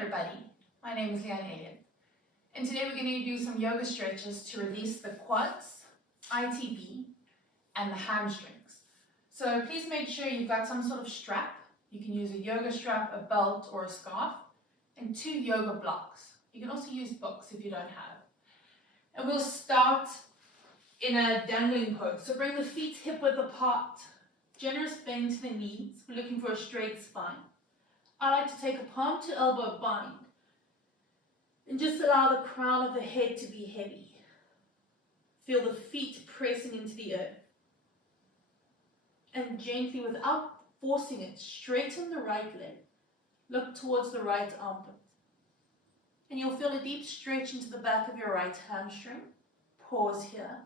everybody, my name is Leanne Elliott, and today we're going to do some yoga stretches to release the quads, ITB, and the hamstrings. So please make sure you've got some sort of strap. You can use a yoga strap, a belt, or a scarf, and 2 yoga blocks. You can also use books if you don't have. And we'll start in a dangling pose. So bring the feet hip-width apart, generous bend to the knees. We're looking for a straight spine. I like to take a palm to elbow bind and just allow the crown of the head to be heavy. Feel the feet pressing into the earth. And gently, without forcing it, straighten the right leg. Look towards the right armpit. And you'll feel a deep stretch into the back of your right hamstring. Pause here.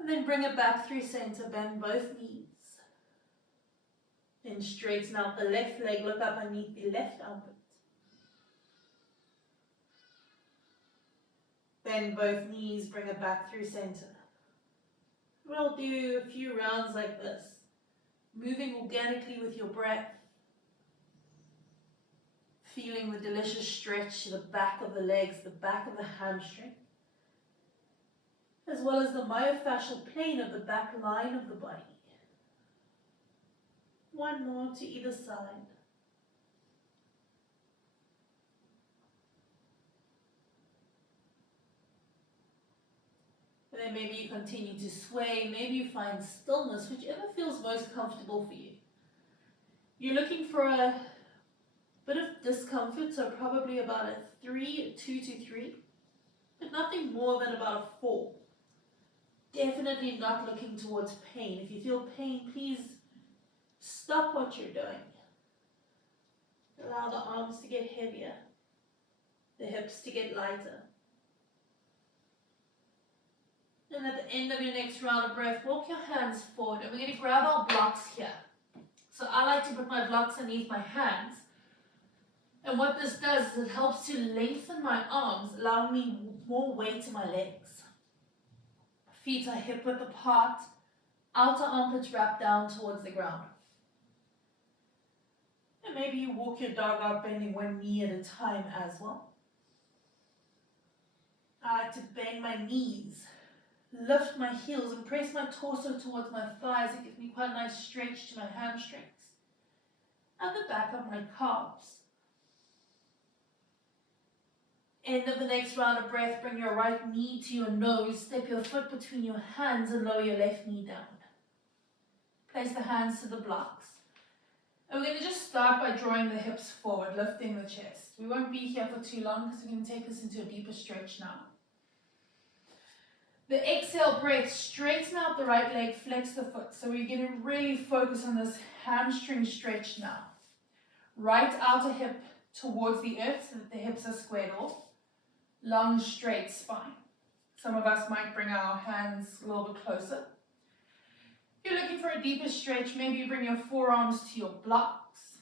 And then bring it back through center, bend both knees. Then straighten out the left leg, look up underneath the left armpit. Bend both knees, bring it back through center. We'll do a few rounds like this, moving organically with your breath, feeling the delicious stretch to the back of the legs, the back of the hamstring, as well as the myofascial plane of the back line of the body. One more to either side. And then maybe you continue to sway, maybe you find stillness, whichever feels most comfortable for you. You're looking for a bit of discomfort, so probably about a 2 to 3, but nothing more than about a 4. Definitely not looking towards pain. If you feel pain, please stop what you're doing. Allow the arms to get heavier, the hips to get lighter. And at the end of your next round of breath, walk your hands forward, and we're going to grab our blocks here. So I like to put my blocks underneath my hands. And what this does is it helps to lengthen my arms, allowing me more weight in my legs. Feet are hip-width apart, outer armpits wrap down towards the ground. And maybe you walk your dog out, bending one knee at a time as well. I like to bend my knees, lift my heels, and press my torso towards my thighs. It gives me quite a nice stretch to my hamstrings and the back of my calves. End of the next round of breath, bring your right knee to your nose, step your foot between your hands and lower your left knee down. Place the hands to the blocks. And we're going to just start by drawing the hips forward, lifting the chest. We won't be here for too long because we're going to take us into a deeper stretch now. The exhale breath, straighten out the right leg, flex the foot. So we're going to really focus on this hamstring stretch now. Right outer hip towards the earth so that the hips are squared off. Long, straight spine. Some of us might bring our hands a little bit closer. If you're looking for a deeper stretch, maybe you bring your forearms to your blocks.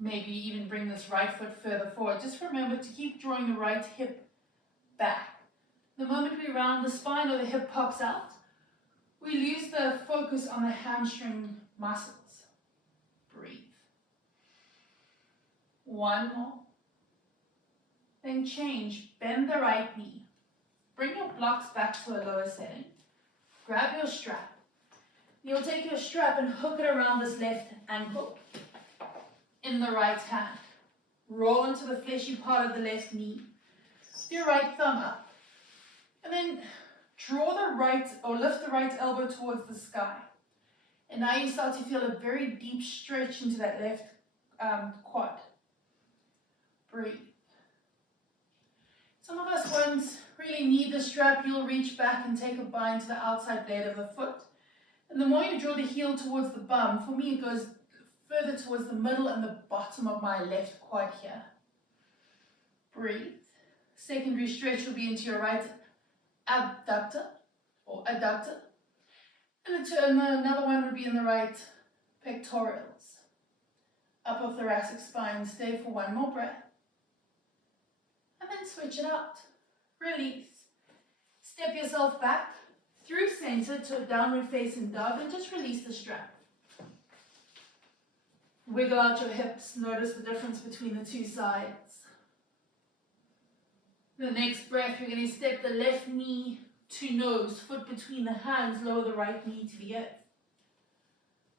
Maybe even bring this right foot further forward. Just remember to keep drawing the right hip back. The moment we round the spine or the hip pops out, we lose the focus on the hamstring muscles. Breathe. One more. Then change. Bend the right knee. Bring your blocks back to a lower setting. Grab your strap. You'll take your strap and hook it around this left ankle in the right hand. Roll into the fleshy part of the left knee. Your right thumb up. And then draw the right, or lift the right elbow towards the sky. And now you start to feel a very deep stretch into that left quad. Breathe. Some of us won't really need the strap. You'll reach back and take a bind to the outside blade of the foot. And the more you draw the heel towards the bum, for me it goes further towards the middle and the bottom of my left quad here. Breathe. Secondary stretch will be into your right abductor or adductor. And another one would be in the right pectorals. Upper thoracic spine. Stay for one more breath. And then switch it out. Release. Step yourself back through center to a downward facing dog and just release the strap. Wiggle out your hips. Notice the difference between the two sides. The next breath, we're going to step the left knee to nose, foot between the hands, lower the right knee to the earth.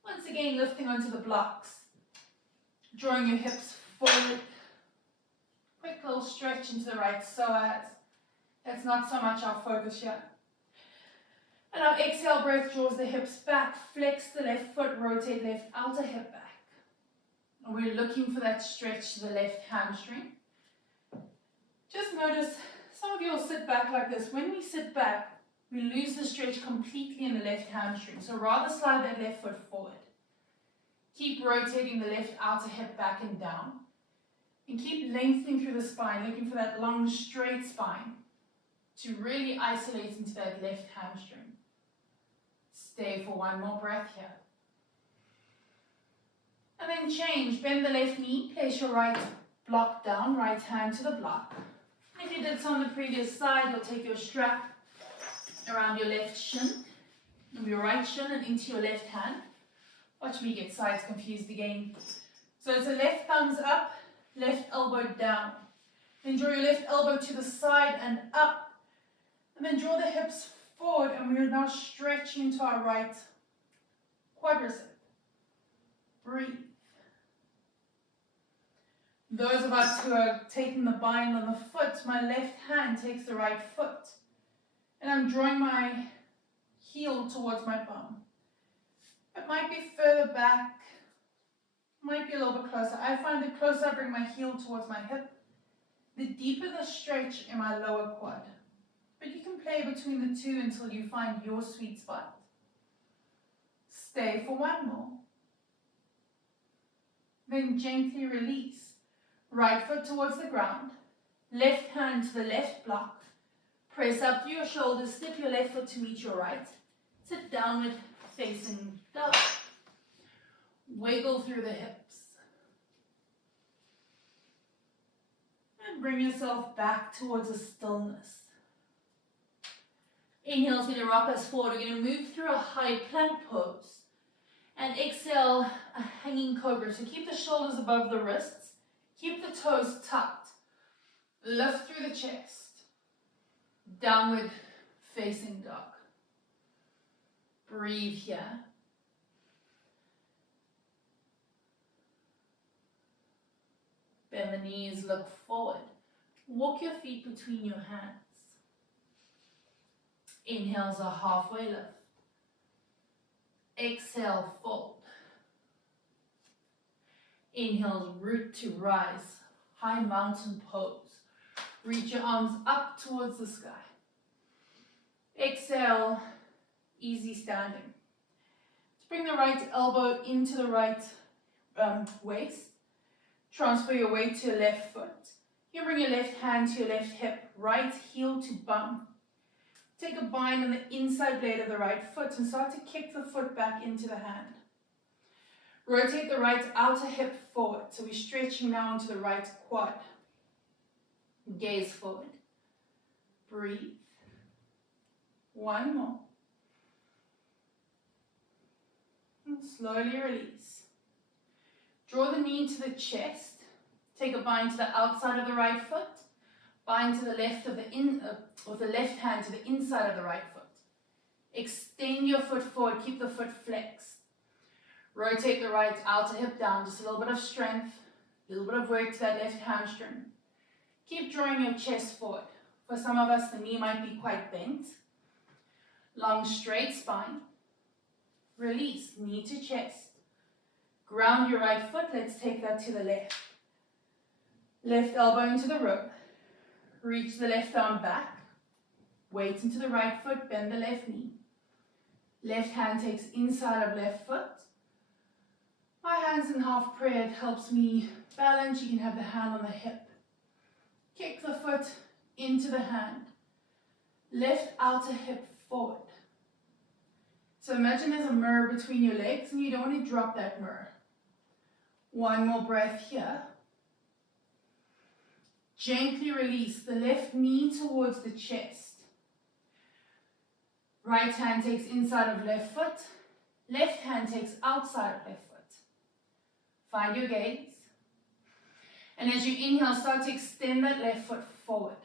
Once again, lifting onto the blocks, drawing your hips forward. Quick little stretch into the right psoas. That's not so much our focus here. And our exhale breath draws the hips back, flex the left foot, rotate left outer hip back. And we're looking for that stretch to the left hamstring. Just notice, some of you will sit back like this. When we sit back, we lose the stretch completely in the left hamstring. So rather slide that left foot forward. Keep rotating the left outer hip back and down. And keep lengthening through the spine, looking for that long, straight spine to really isolate into that left hamstring. Stay for one more breath here. And then change. Bend the left knee, place your right block down, right hand to the block. If you did so on the previous side, you'll take your strap around your left shin, of your right shin and into your left hand. Watch me get sides confused again. So it's a left thumbs up, left elbow down. Then draw your left elbow to the side and up. And then draw the hips forward, and we're now stretching into our right quadricep. Breathe. Those of us who are taking the bind on the foot, my left hand takes the right foot. And I'm drawing my heel towards my bum. It might be further back, might be a little bit closer. I find the closer I bring my heel towards my hip, the deeper the stretch in my lower quad. But you can play between the two until you find your sweet spot. Stay for one more. Then gently release. Right foot towards the ground. Left hand to the left block. Press up through your shoulders. Step your left foot to meet your right. It's a downward facing dog. Wiggle through the hips. And bring yourself back towards a stillness. Inhale is going to rock us forward. We're going to move through a high plank pose. And exhale, a hanging cobra. So keep the shoulders above the wrists. Keep the toes tucked. Lift through the chest. Downward facing dog. Breathe here. Bend the knees, look forward. Walk your feet between your hands. Inhale's a halfway lift. Exhale, fold. Inhale's root to rise. High mountain pose. Reach your arms up towards the sky. Exhale, easy standing. Let's bring the right elbow into the right waist. Transfer your weight to your left foot. You bring your left hand to your left hip, right heel to bum. Take a bind on the inside blade of the right foot and start to kick the foot back into the hand. Rotate the right outer hip forward. So we're stretching now into the right quad. Gaze forward. Breathe. One more. And slowly release. Draw the knee to the chest. Take a bind to the outside of the right foot. Bind to the left of with the left hand to the inside of the right foot. Extend your foot forward. Keep the foot flexed. Rotate the right outer hip down. Just a little bit of strength. A little bit of work to that left hamstring. Keep drawing your chest forward. For some of us, the knee might be quite bent. Long, straight spine. Release, knee to chest. Ground your right foot. Let's take that to the left. Left elbow into the rope. Reach the left arm back. Weight into the right foot. Bend the left knee. Left hand takes inside of left foot. My hands in half prayer. It helps me balance. You can have the hand on the hip. Kick the foot into the hand. Left outer hip forward. So imagine there's a mirror between your legs and you don't want to drop that mirror. One more breath here. Gently release the left knee towards the chest. Right hand takes inside of left foot. Left hand takes outside of left foot. Find your gaze. And as you inhale, start to extend that left foot forward.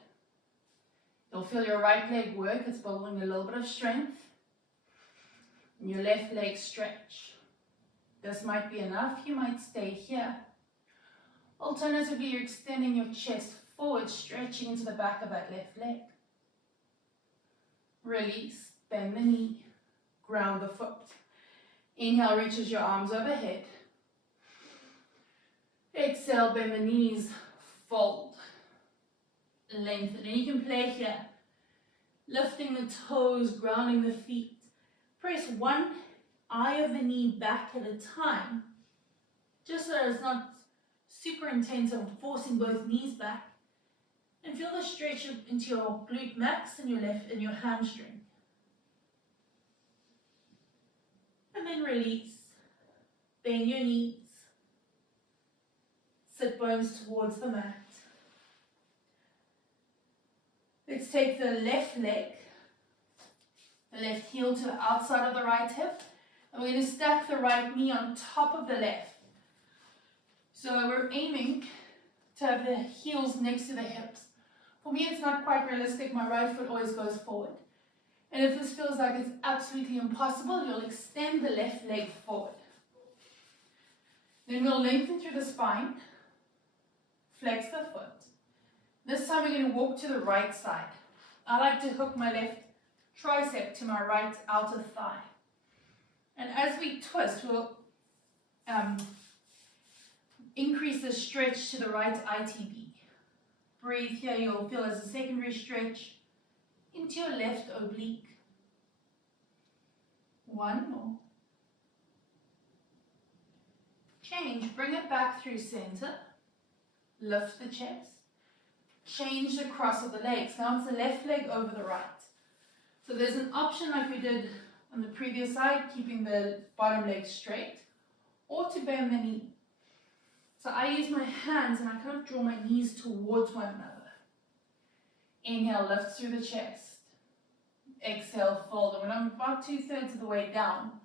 You'll feel your right leg work. It's building a little bit of strength. And your left leg stretch. This might be enough. You might stay here. Alternatively, you're extending your chest forward, stretching into the back of that left leg. Release, bend the knee, ground the foot. Inhale, reaches your arms overhead. Exhale, bend the knees, fold, lengthen. And you can play here, lifting the toes, grounding the feet. Press one eye of the knee back at a time, just so that it's not super intense and forcing both knees back. And feel the stretch into your glute max and your hamstring. And then release. Bend your knees. Sit bones towards the mat. Let's take the left leg, the left heel to the outside of the right hip, and we're going to stack the right knee on top of the left. So we're aiming to have the heels next to the hips. For me, it's not quite realistic. My right foot always goes forward. And if this feels like it's absolutely impossible, you'll extend the left leg forward. Then we'll lengthen through the spine. Flex the foot. This time we're going to walk to the right side. I like to hook my left tricep to my right outer thigh. And as we twist, we'll increase the stretch to the right ITB. Breathe here, you'll feel as a secondary stretch into your left oblique. One more. Change, bring it back through center. Lift the chest. Change the cross of the legs. Now it's the left leg over the right. So there's an option like we did on the previous side, keeping the bottom leg straight, or to bend the knee. So I use my hands and I kind of draw my knees towards one another. Inhale, lift through the chest. Exhale, fold. And when I'm about 2/3 of the way down,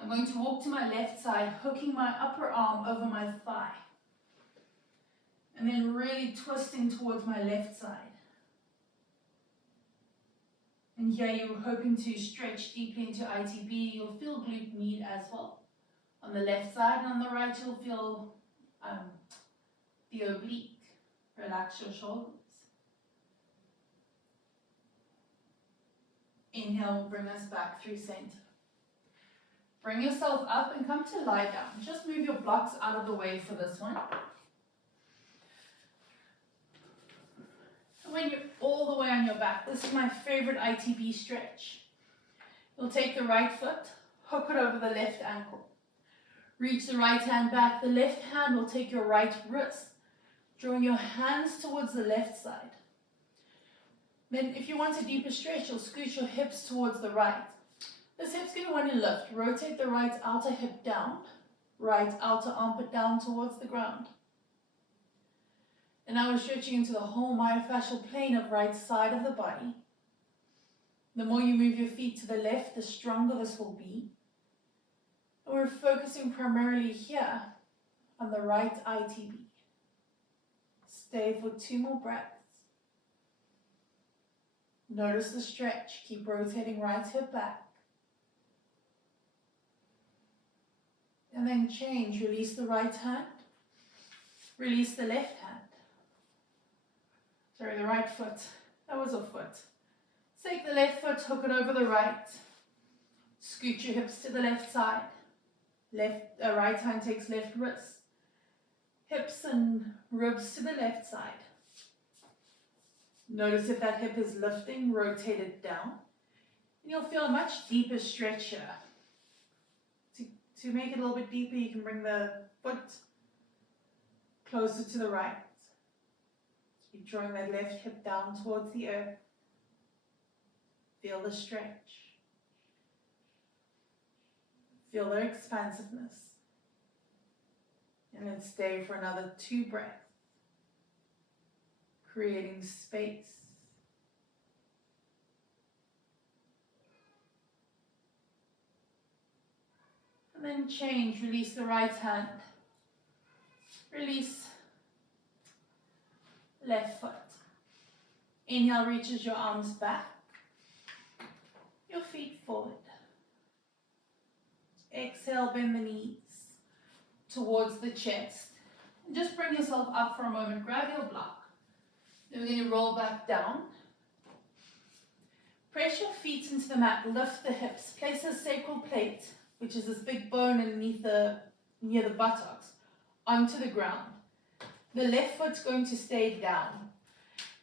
I'm going to walk to my left side, hooking my upper arm over my thigh. And then really twisting towards my left side. And here you're hoping to stretch deeply into ITB. You'll feel glute med as well. On the left side and on the right, you'll feel the oblique. Relax your shoulders. Inhale will bring us back through center. Bring yourself up and come to lie down. Just move your blocks out of the way for this one. And when you're all the way on your back, this is my favorite ITB stretch. You'll take the right foot, hook it over the left ankle. Reach the right hand back. The left hand will take your right wrist, drawing your hands towards the left side. Then if you want a deeper stretch, you'll scoot your hips towards the right. This hip's going to want to lift. Rotate the right outer hip down, right outer armpit down towards the ground. And now we're stretching into the whole myofascial plane of right side of the body. The more you move your feet to the left, the stronger this will be. And we're focusing primarily here on the right ITB. Stay for 2 more breaths. Notice the stretch. Keep rotating right hip back. And then change. Release the right hand. Release the left hand. Sorry, the right foot. That was a foot. Take the left foot, hook it over the right. Scoot your hips to the left side. Right hand takes left wrist. Hips and ribs to the left side. Notice if that hip is lifting, rotate it down. And you'll feel a much deeper stretch here. To make it a little bit deeper, you can bring the foot closer to the right. Keep drawing that left hip down towards the earth. Feel the stretch. Feel their expansiveness. And then stay for another 2 breaths. Creating space. And then change, release the right hand. left foot. Inhale, reaches your arms back, your feet forward. Exhale, bend the knees towards the chest. And just bring yourself up for a moment, grab your block. Then we're going to roll back down. Press your feet into the mat, lift the hips, place a sacral plate, which is this big bone underneath near the buttocks, onto the ground. The left foot's going to stay down.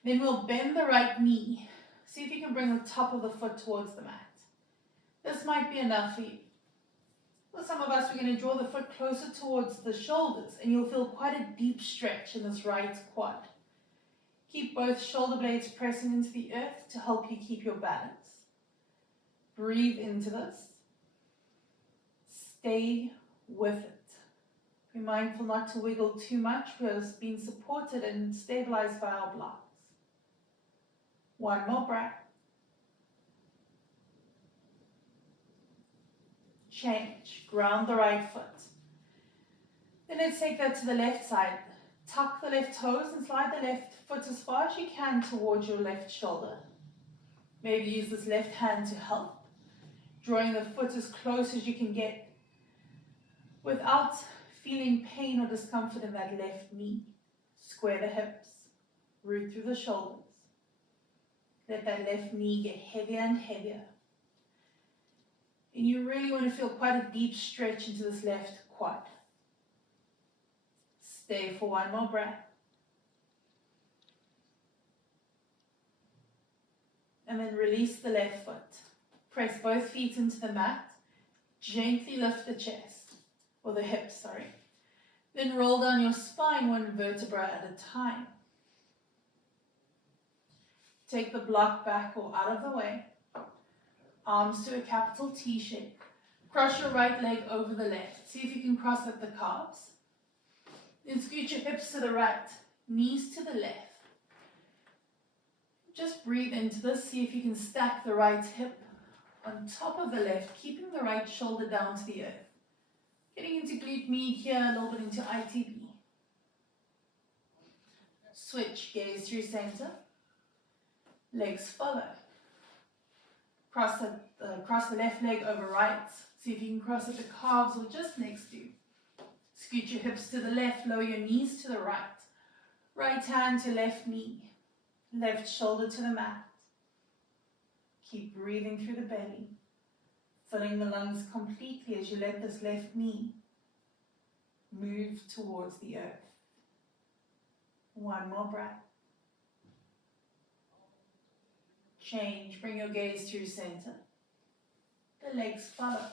Then we'll bend the right knee. See if you can bring the top of the foot towards the mat. This might be enough for you. For some of us, we're going to draw the foot closer towards the shoulders, and you'll feel quite a deep stretch in this right quad. Keep both shoulder blades pressing into the earth to help you keep your balance. Breathe into this. Stay with it. Be mindful not to wiggle too much. We're being supported and stabilized by our blocks. One more breath. Change. Ground the right foot. Then let's take that to the left side. Tuck the left toes and slide the left foot as far as you can towards your left shoulder. Maybe use this left hand to help, drawing the foot as close as you can get without feeling pain or discomfort in that left knee. Square the hips, root through the shoulders. Let that left knee get heavier and heavier. And you really want to feel quite a deep stretch into this left quad. Stay for one more breath. And then release the left foot. Press both feet into the mat. Gently lift the chest, or the hips, sorry. Then roll down your spine one vertebra at a time. Take the block back or out of the way. Arms to a capital T shape. Cross your right leg over the left. See if you can cross at the calves. Then scoot your hips to the right, knees to the left. Just breathe into this. See if you can stack the right hip on top of the left, keeping the right shoulder down to the earth. Getting into glute med here, a little bit into ITB. Switch, gaze through center. Legs follow. Cross the left leg over right. See if you can cross at the calves or just next to you. Scoot your hips to the left, lower your knees to the right. Right hand to left knee. Left shoulder to the mat. Keep breathing through the belly, filling the lungs completely as you let this left knee move towards the earth. One more breath. Change, bring your gaze through center. The legs follow.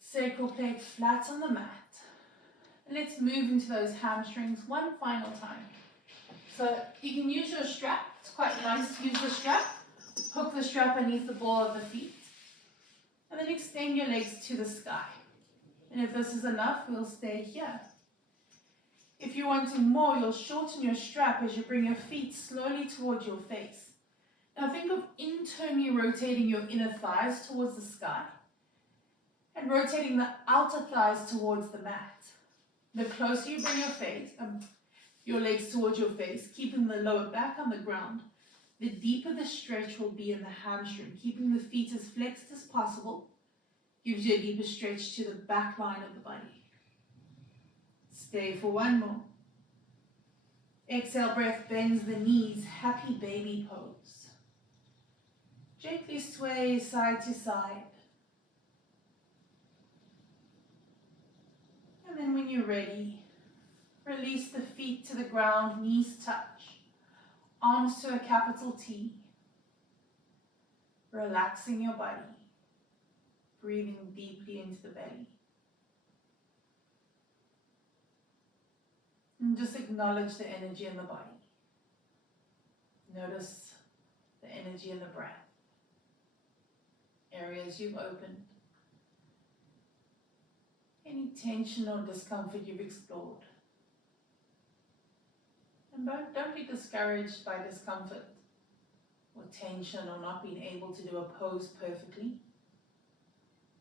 Sacral plate flat on the mat. And let's move into those hamstrings one final time. So you can use your strap. It's quite nice to use the strap. Hook the strap beneath the ball of the feet. And then extend your legs to the sky. And if this is enough, we'll stay here. If you're wanting more, you'll shorten your strap as you bring your feet slowly towards your face. Now think of internally rotating your inner thighs towards the sky and rotating the outer thighs towards the mat. The closer you bring your legs towards your face, keeping the lower back on the ground, the deeper the stretch will be in the hamstring. Keeping the feet as flexed as possible gives you a deeper stretch to the back line of the body. Stay for one more. Exhale, breath bends the knees, happy baby pose. Gently sway side to side. And then when you're ready, release the feet to the ground, knees touch, arms to a capital T. Relaxing your body, breathing deeply into the belly. And just acknowledge the energy in the body. Notice the energy in the breath. Areas you've opened. Any tension or discomfort you've explored. And don't be discouraged by discomfort or tension or not being able to do a pose perfectly.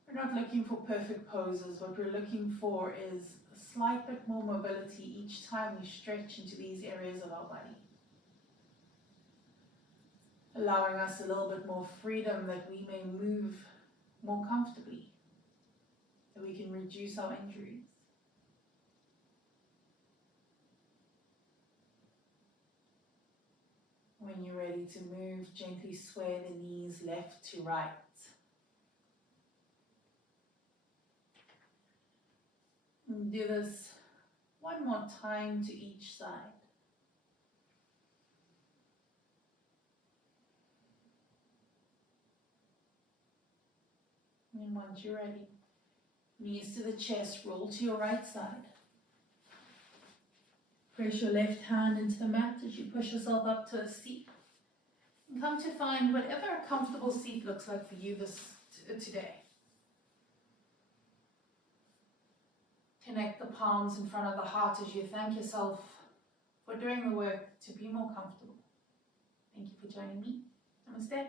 We're not looking for perfect poses. What we're looking for is a slight bit more mobility each time we stretch into these areas of our body. Allowing us a little bit more freedom that we may move more comfortably, that we can reduce our injuries. When you're ready to move, gently sway the knees left to right. And do this one more time to each side. And once you're ready, knees to the chest, roll to your right side. Press your left hand into the mat as you push yourself up to a seat. And come to find whatever a comfortable seat looks like for you today. Connect the palms in front of the heart as you thank yourself for doing the work to be more comfortable. Thank you for joining me. Namaste.